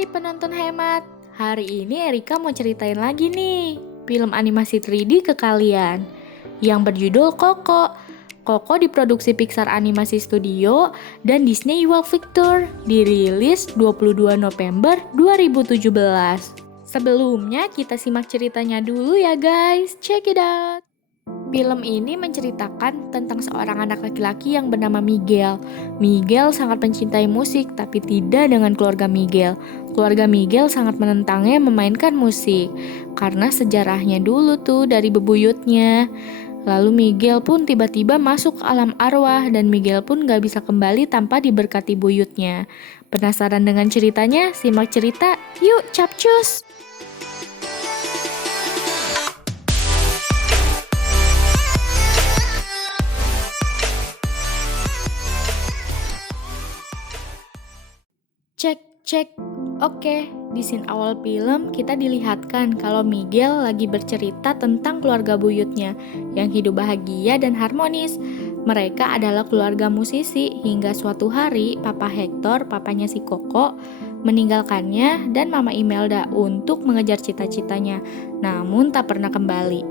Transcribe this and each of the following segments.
Hai penonton hemat, hari ini Erika mau ceritain lagi nih film animasi 3D ke kalian yang berjudul Coco. Coco diproduksi Pixar Animasi Studio dan Disney World Pictures, dirilis 22 November 2017. Sebelumnya kita simak ceritanya dulu ya guys, check it out. Film ini menceritakan tentang seorang anak laki-laki yang bernama Miguel. Miguel sangat mencintai musik, tapi tidak dengan keluarga Miguel. Keluarga Miguel sangat menentangnya memainkan musik, karena sejarahnya dulu tuh dari bebuyutnya. Lalu Miguel pun tiba-tiba masuk ke alam arwah, dan Miguel pun gak bisa kembali tanpa diberkati buyutnya. Penasaran dengan ceritanya? Simak cerita, yuk capcus! Cek. Oke, di scene awal film kita dilihatkan kalau Miguel lagi bercerita tentang keluarga buyutnya yang hidup bahagia dan harmonis. Mereka adalah keluarga musisi hingga suatu hari Papa Hector, papanya si Coco, meninggalkannya dan Mama Imelda untuk mengejar cita-citanya, namun tak pernah kembali.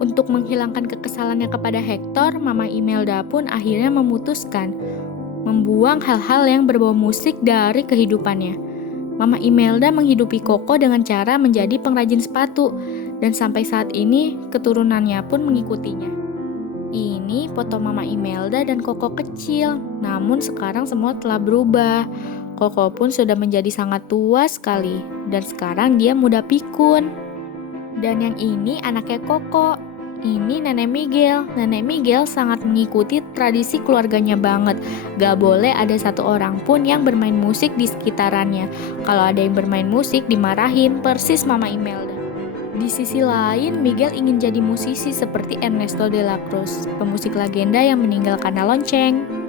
Untuk menghilangkan kekesalannya kepada Hector, Mama Imelda pun akhirnya memutuskan membuang hal-hal yang berbau musik dari kehidupannya. Mama Imelda menghidupi Coco dengan cara menjadi pengrajin sepatu, dan sampai saat ini keturunannya pun mengikutinya. Ini foto Mama Imelda dan Coco kecil, namun sekarang semua telah berubah. Coco pun sudah menjadi sangat tua sekali, dan sekarang dia muda pikun. Dan yang ini anaknya Coco. Ini Nenek Miguel. Nenek Miguel sangat mengikuti tradisi keluarganya banget. Gak boleh ada satu orang pun yang bermain musik di sekitarannya. Kalau ada yang bermain musik dimarahin, persis Mama Imelda. Di sisi lain, Miguel ingin jadi musisi seperti Ernesto de la Cruz, pemusik legenda yang meninggal karena lonceng.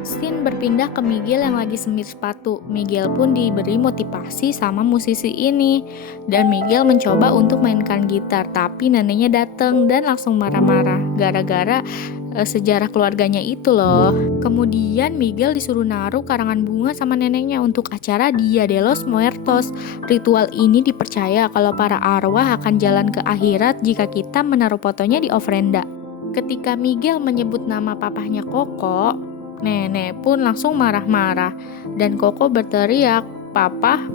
Scene berpindah ke Miguel yang lagi semir sepatu. Miguel pun diberi motivasi sama musisi ini, dan Miguel mencoba untuk mainkan gitar, tapi neneknya datang dan langsung marah-marah gara-gara sejarah keluarganya itu loh. Kemudian Miguel disuruh naruh karangan bunga sama neneknya untuk acara Dia de los Muertos. Ritual ini dipercaya kalau para arwah akan jalan ke akhirat jika kita menaruh fotonya di ofrenda. Ketika Miguel menyebut nama papahnya Coco, nenek pun langsung marah-marah, dan Coco berteriak, "Papa,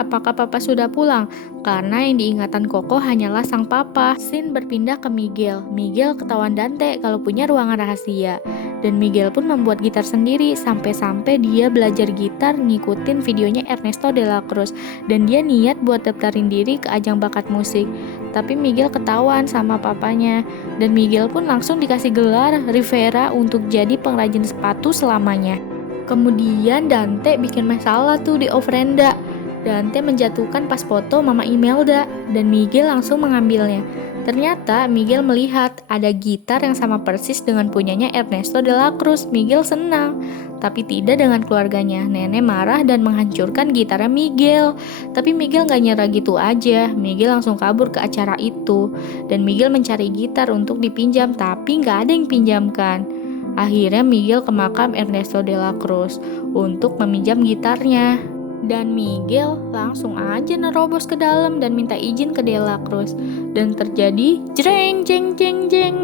apakah papa sudah pulang?" Karena yang diingatan Coco hanyalah sang papa. Scene berpindah ke Miguel. Miguel ketahuan Dante kalau punya ruangan rahasia, dan Miguel pun membuat gitar sendiri sampai-sampai dia belajar gitar ngikutin videonya Ernesto de la Cruz, dan dia niat buat daftarin diri ke ajang bakat musik. Tapi Miguel ketahuan sama papanya, dan Miguel pun langsung dikasih gelar Rivera untuk jadi pengrajin sepatu selamanya. Kemudian Dante bikin masalah tuh di ofrenda. Dante menjatuhkan pas foto Mama Imelda, dan Miguel langsung mengambilnya. Ternyata Miguel melihat ada gitar yang sama persis dengan punyanya Ernesto de la Cruz. Miguel senang, tapi tidak dengan keluarganya. Nenek marah dan menghancurkan gitarnya Miguel. Tapi Miguel gak nyerah gitu aja. Miguel langsung kabur ke acara itu, dan Miguel mencari gitar untuk dipinjam, tapi gak ada yang pinjamkan. Akhirnya Miguel ke makam Ernesto de la Cruz untuk meminjam gitarnya. Dan Miguel langsung aja nerobos ke dalam dan minta izin ke De La Cruz. Dan terjadi jreng jeng jeng jeng,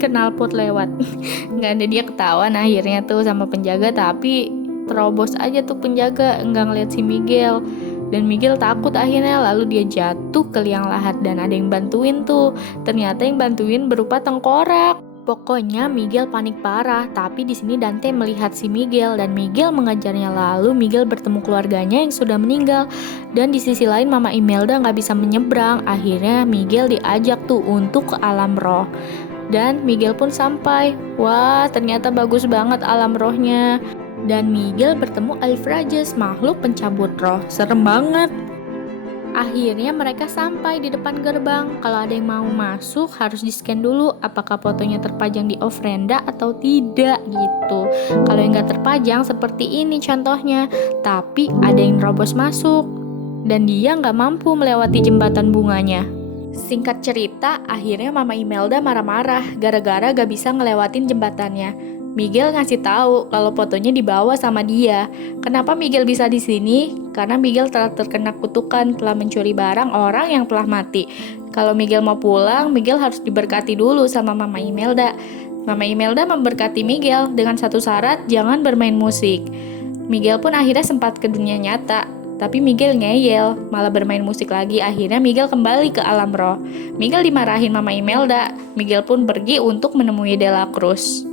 knalpot lewat. Nggak ada, dia ketahuan akhirnya tuh sama penjaga, tapi terobos aja tuh penjaga, nggak ngeliat si Miguel. Dan Miguel takut akhirnya, lalu dia jatuh ke liang lahat dan ada yang bantuin tuh. Ternyata yang bantuin berupa tengkorak. Pokoknya Miguel panik parah, tapi di sini Dante melihat si Miguel dan Miguel mengejarnya. Lalu Miguel bertemu keluarganya yang sudah meninggal, dan di sisi lain Mama Imelda nggak bisa menyeberang. Akhirnya Miguel diajak tuh untuk ke alam roh, dan Miguel pun sampai. Wah, ternyata bagus banget alam rohnya. Dan Miguel bertemu Alfrajes, makhluk pencabut roh. Serem banget. Akhirnya mereka sampai di depan gerbang. Kalau ada yang mau masuk harus di-scan dulu apakah fotonya terpajang di ofrenda atau tidak gitu. Kalau yang gak terpajang seperti ini contohnya, tapi ada yang nerobos masuk dan dia gak mampu melewati jembatan bunganya. Singkat cerita, akhirnya Mama Imelda marah-marah gara-gara gak bisa ngelewatin jembatannya. Miguel ngasih tahu kalau fotonya dibawa sama dia. Kenapa Miguel bisa di sini? Karena Miguel telah terkena kutukan telah mencuri barang orang yang telah mati. Kalau Miguel mau pulang, Miguel harus diberkati dulu sama Mama Imelda. Mama Imelda memberkati Miguel dengan satu syarat, jangan bermain musik. Miguel pun akhirnya sempat ke dunia nyata. Tapi Miguel ngeyel, malah bermain musik lagi. Akhirnya Miguel kembali ke alam roh. Miguel dimarahin Mama Imelda. Miguel pun pergi untuk menemui Dela Cruz.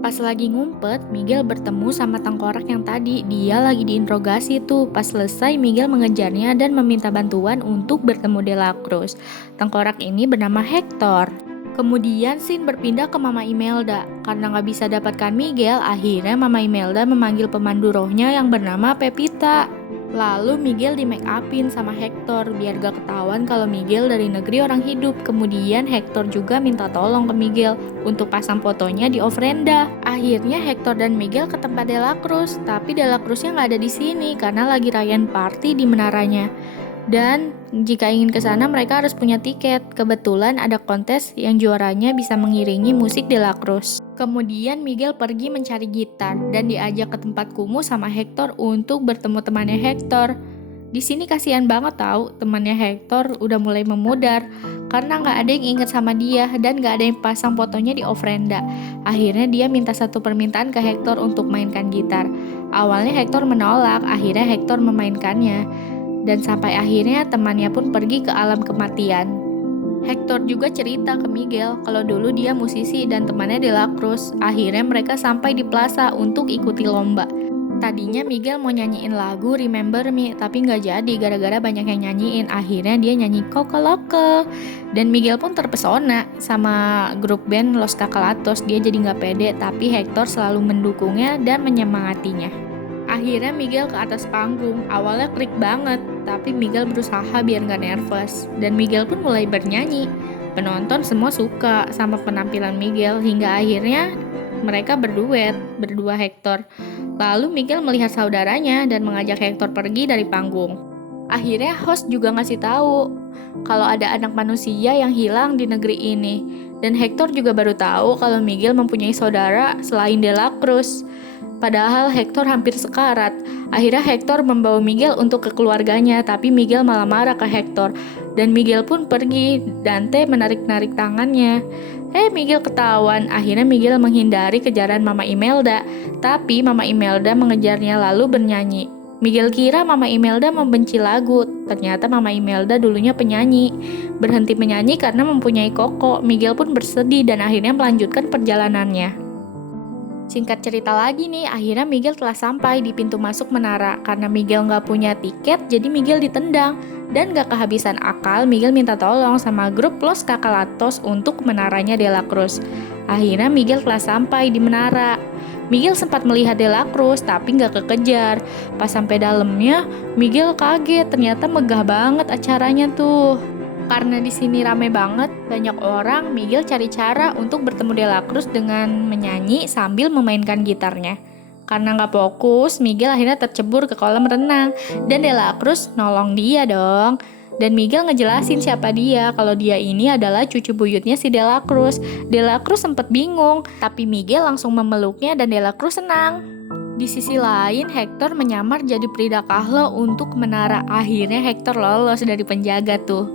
Pas lagi ngumpet, Miguel bertemu sama tengkorak yang tadi. Dia lagi diinterogasi tuh. Pas selesai, Miguel mengejarnya dan meminta bantuan untuk bertemu Dela Cruz. Tengkorak ini bernama Hector. Kemudian scene berpindah ke Mama Imelda. Karena nggak bisa dapatkan Miguel, akhirnya Mama Imelda memanggil pemandu rohnya yang bernama Pepita. Lalu Miguel di make upin sama Hector biar gak ketahuan kalau Miguel dari negeri orang hidup. Kemudian Hector juga minta tolong ke Miguel untuk pasang fotonya di ofrenda. Akhirnya Hector dan Miguel ke tempat Dela Cruz, tapi Dela Cruznya nggak ada di sini karena lagi rayain party di menaranya. Dan jika ingin ke sana mereka harus punya tiket. Kebetulan ada kontes yang juaranya bisa mengiringi musik Dela Cruz. Kemudian Miguel pergi mencari gitar dan diajak ke tempat kumuh sama Hector untuk bertemu temannya Hector. Di sini kasihan banget tahu, temannya Hector udah mulai memudar karena nggak ada yang inget sama dia dan nggak ada yang pasang fotonya di ofrenda. Akhirnya dia minta satu permintaan ke Hector untuk mainkan gitar. Awalnya Hector menolak, akhirnya Hector memainkannya. Dan sampai akhirnya temannya pun pergi ke alam kematian. Hector juga cerita ke Miguel kalau dulu dia musisi dan temannya Dela Cruz. Akhirnya mereka sampai di plaza untuk ikuti lomba. Tadinya Miguel mau nyanyiin lagu Remember Me, tapi nggak jadi gara-gara banyak yang nyanyiin. Akhirnya dia nyanyi Coco Loco. Dan Miguel pun terpesona sama grup band Los Cacalatos. Dia jadi nggak pede, tapi Hector selalu mendukungnya dan menyemangatinya. Akhirnya Miguel ke atas panggung. Awalnya krik banget, tapi Miguel berusaha biar gak nervous. Dan Miguel pun mulai bernyanyi. Penonton semua suka sama penampilan Miguel hingga akhirnya mereka berduet, berdua Hector. Lalu Miguel melihat saudaranya dan mengajak Hector pergi dari panggung. Akhirnya host juga ngasih tahu kalau ada anak manusia yang hilang di negeri ini. Dan Hector juga baru tahu kalau Miguel mempunyai saudara selain Dela Cruz. Padahal Hector hampir sekarat. Akhirnya Hector membawa Miguel untuk ke keluarganya, tapi Miguel malah marah ke Hector. Dan Miguel pun pergi. Dante menarik-narik tangannya. Miguel ketahuan. Akhirnya Miguel menghindari kejaran Mama Imelda. Tapi Mama Imelda mengejarnya lalu bernyanyi. Miguel kira Mama Imelda membenci lagu. Ternyata Mama Imelda dulunya penyanyi. Berhenti menyanyi karena mempunyai Koko. Miguel pun bersedih dan akhirnya melanjutkan perjalanannya. Singkat cerita lagi nih, akhirnya Miguel telah sampai di pintu masuk menara. Karena Miguel nggak punya tiket, jadi Miguel ditendang. Dan gak kehabisan akal, Miguel minta tolong sama grup Los Cacalatos untuk menaranya Dela Cruz. Akhirnya Miguel telah sampai di menara. Miguel sempat melihat Dela Cruz, tapi nggak kekejar. Pas sampai dalamnya, Miguel kaget, ternyata megah banget acaranya tuh. Karena di sini rame banget, banyak orang, Miguel cari cara untuk bertemu Dela Cruz dengan menyanyi sambil memainkan gitarnya. Karena nggak fokus, Miguel akhirnya tercebur ke kolam renang, dan Dela Cruz nolong dia dong. Dan Miguel ngejelasin siapa dia, kalau dia ini adalah cucu buyutnya si Dela Cruz. Dela Cruz sempat bingung, tapi Miguel langsung memeluknya dan Dela Cruz senang. Di sisi lain, Hector menyamar jadi Frida Kahlo untuk menara. Akhirnya Hector lolos dari penjaga tuh.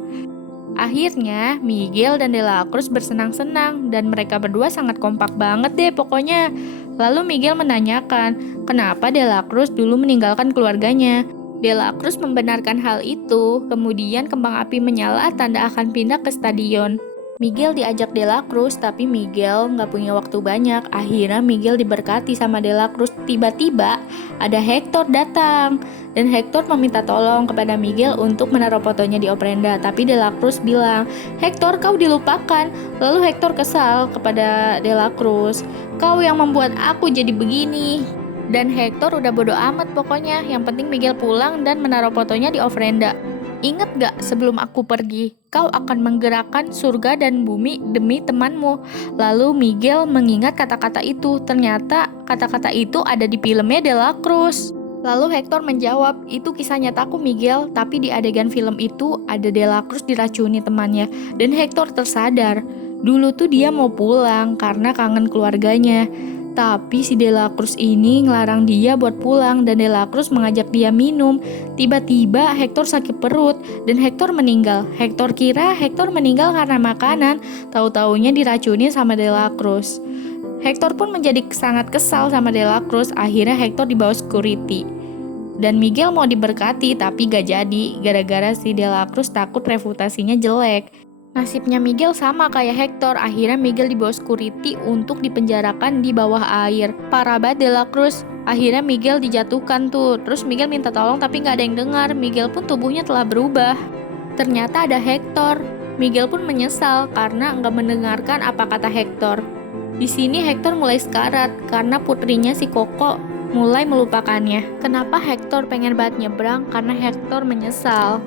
Akhirnya, Miguel dan Dela Cruz bersenang-senang dan mereka berdua sangat kompak banget deh pokoknya. Lalu Miguel menanyakan, kenapa Dela Cruz dulu meninggalkan keluarganya. Dela Cruz membenarkan hal itu, kemudian kembang api menyala tanda akan pindah ke stadion. Miguel diajak Dela Cruz, tapi Miguel nggak punya waktu banyak. Akhirnya Miguel diberkati sama Dela Cruz. Tiba-tiba ada Hector datang. Dan Hector meminta tolong kepada Miguel untuk menaruh fotonya di ofrenda. Tapi Dela Cruz bilang, Hector kau dilupakan. Lalu Hector kesal kepada Dela Cruz. Kau yang membuat aku jadi begini. Dan Hector udah bodo amat pokoknya. Yang penting Miguel pulang dan menaruh fotonya di ofrenda. Ingat gak sebelum aku pergi, kau akan menggerakkan surga dan bumi demi temanmu. Lalu Miguel mengingat kata-kata itu. Ternyata kata-kata itu ada di filmnya Dela Cruz. Lalu Hector menjawab, itu kisah nyataku Miguel, tapi di adegan film itu ada Dela Cruz diracuni temannya. Dan Hector tersadar, dulu tuh dia mau pulang karena kangen keluarganya. Tapi si Delacruz ini ngelarang dia buat pulang dan Delacruz mengajak dia minum. Tiba-tiba Hector sakit perut dan Hector meninggal. Hector kira Hector meninggal karena makanan, tahu-taunya diracunin sama Delacruz. Hector pun menjadi sangat kesal sama Delacruz. Akhirnya Hector dibawa security. Dan Miguel mau diberkati tapi gak jadi gara-gara si Delacruz takut reputasinya jelek. Nasibnya Miguel sama kayak Hector, akhirnya Miguel dibawa security untuk dipenjarakan di bawah air. Parah banget Delacruz, akhirnya Miguel dijatuhkan tuh. Terus Miguel minta tolong tapi gak ada yang dengar, Miguel pun tubuhnya telah berubah. Ternyata ada Hector, Miguel pun menyesal karena nggak mendengarkan apa kata Hector. Di sini Hector mulai sekarat karena putrinya si Coco mulai melupakannya. Kenapa Hector pengen banget nyebrang? Karena Hector menyesal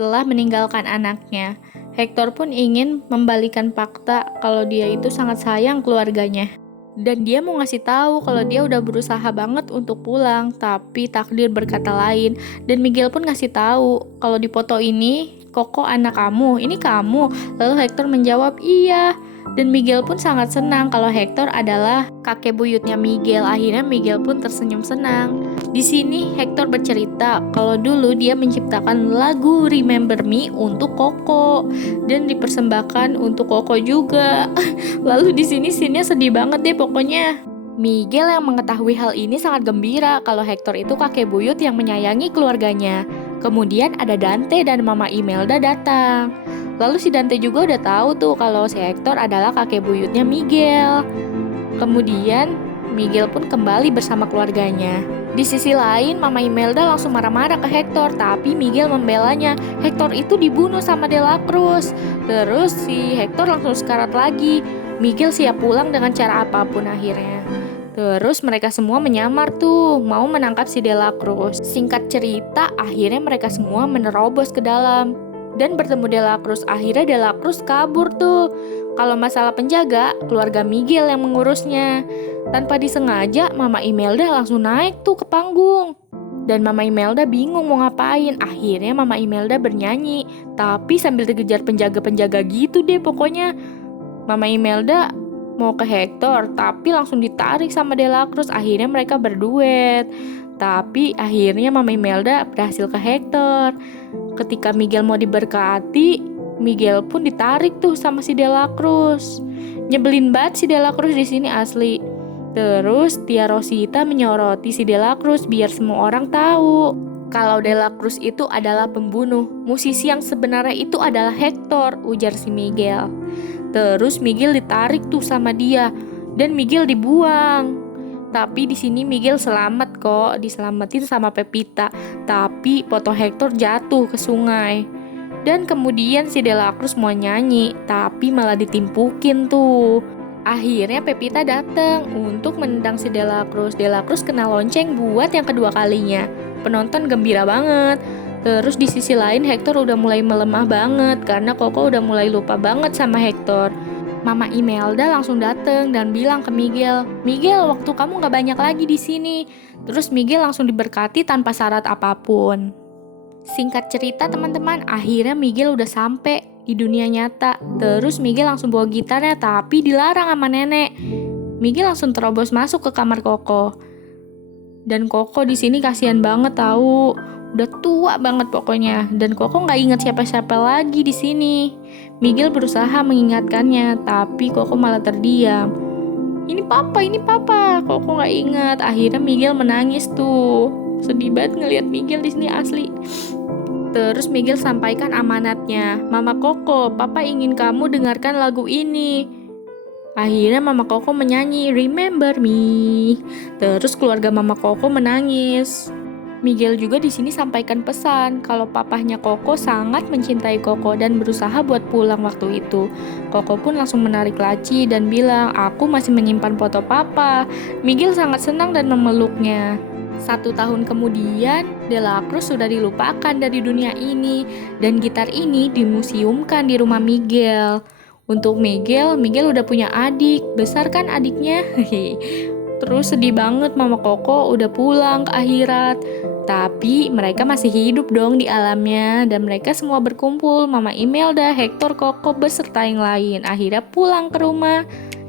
telah meninggalkan anaknya. Hector pun ingin membalikan fakta kalau dia itu sangat sayang keluarganya. Dan dia mau ngasih tahu kalau dia udah berusaha banget untuk pulang, tapi takdir berkata lain. Dan Miguel pun ngasih tahu kalau di foto ini, Coco anak kamu, ini kamu. Lalu Hector menjawab, iya. Dan Miguel pun sangat senang kalau Hector adalah kakek buyutnya Miguel. Akhirnya Miguel pun tersenyum senang. Di sini Hector bercerita kalau dulu dia menciptakan lagu Remember Me untuk Coco dan dipersembahkan untuk Coco juga. Lalu di sini scene-nya sedih banget deh pokoknya. Miguel yang mengetahui hal ini sangat gembira kalau Hector itu kakek buyut yang menyayangi keluarganya. Kemudian ada Dante dan Mama Imelda datang. Lalu si Dante juga udah tahu tuh kalau si Hector adalah kakek buyutnya Miguel. Kemudian Miguel pun kembali bersama keluarganya. Di sisi lain, Mama Imelda langsung marah-marah ke Hector, tapi Miguel membelanya. Hector itu dibunuh sama Delacruz. Terus si Hector langsung sekarat lagi. Miguel siap pulang dengan cara apapun akhirnya. Terus mereka semua menyamar tuh, mau menangkap si Delacruz. Singkat cerita, akhirnya mereka semua menerobos ke dalam dan bertemu Delacruz. Akhirnya Delacruz kabur tuh. Kalau masalah penjaga, keluarga Miguel yang mengurusnya. Tanpa disengaja, Mama Imelda langsung naik tuh ke panggung. Dan Mama Imelda bingung mau ngapain. Akhirnya Mama Imelda bernyanyi, tapi sambil dikejar penjaga-penjaga gitu deh pokoknya. Mama Imelda mau ke Hector, tapi langsung ditarik sama Delacruz. Akhirnya mereka berduet. Tapi akhirnya Mama Imelda berhasil ke Hector. Ketika Miguel mau diberkati, Miguel pun ditarik tuh sama si Delacruz. Nyebelin banget si Delacruz di sini asli. Terus Tia Rosita menyoroti si Delacruz biar semua orang tahu kalau Delacruz itu adalah pembunuh. Musisi yang sebenarnya itu adalah Hector, ujar si Miguel. Terus Miguel ditarik tuh sama dia dan Miguel dibuang. Tapi di sini Miguel selamat kok, diselamatin sama Pepita. Tapi foto Hector jatuh ke sungai. Dan kemudian si Delacruz mau nyanyi, tapi malah ditimpukin tuh. Akhirnya Pepita datang untuk menendang si Delacruz. Delacruz kena lonceng buat yang kedua kalinya. Penonton gembira banget. Terus di sisi lain Hector udah mulai melemah banget karena Coco udah mulai lupa banget sama Hector. Mama Imelda langsung datang dan bilang ke Miguel, Miguel, waktu kamu gak banyak lagi di sini. Terus Miguel langsung diberkati tanpa syarat apapun. Singkat cerita teman-teman, akhirnya Miguel udah sampai di dunia nyata. Terus Miguel langsung bawa gitarnya, tapi dilarang sama nenek. Miguel langsung terobos masuk ke kamar Coco. Dan Coco di sini kasihan banget tahu. Udah tua banget pokoknya, dan Coco nggak ingat siapa-siapa lagi di sini. Miguel berusaha mengingatkannya, tapi Coco malah terdiam. Ini papa, Coco nggak ingat. Akhirnya Miguel menangis tuh, sedih banget ngelihat Miguel di sini asli. Terus Miguel sampaikan amanatnya, Mama Coco, papa ingin kamu dengarkan lagu ini. Akhirnya Mama Coco menyanyi Remember Me. Terus keluarga Mama Coco menangis. Miguel juga di sini sampaikan pesan kalau papahnya Coco sangat mencintai Coco dan berusaha buat pulang waktu itu. Coco pun langsung menarik laci dan bilang, aku masih menyimpan foto papa. Miguel sangat senang dan memeluknya. 1 tahun kemudian, Delacruz sudah dilupakan dari dunia ini dan gitar ini dimuseumkan di rumah Miguel. Untuk Miguel udah punya adik, besar kan adiknya? Terus sedih banget Mama Coco udah pulang ke akhirat. Tapi mereka masih hidup dong di alamnya. Dan mereka semua berkumpul, Mama Imelda, Hector, Coco, beserta yang lain. Akhirnya pulang ke rumah.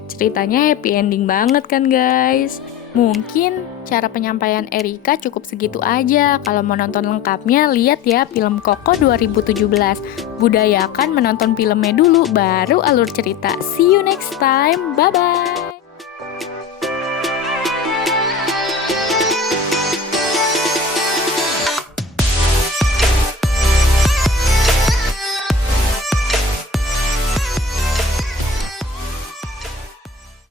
Ceritanya happy ending banget kan guys. Mungkin cara penyampaian Erika cukup segitu aja. Kalau mau nonton lengkapnya, lihat ya film Koko 2017. Budayakan menonton filmnya dulu, baru alur cerita. See you next time, bye-bye.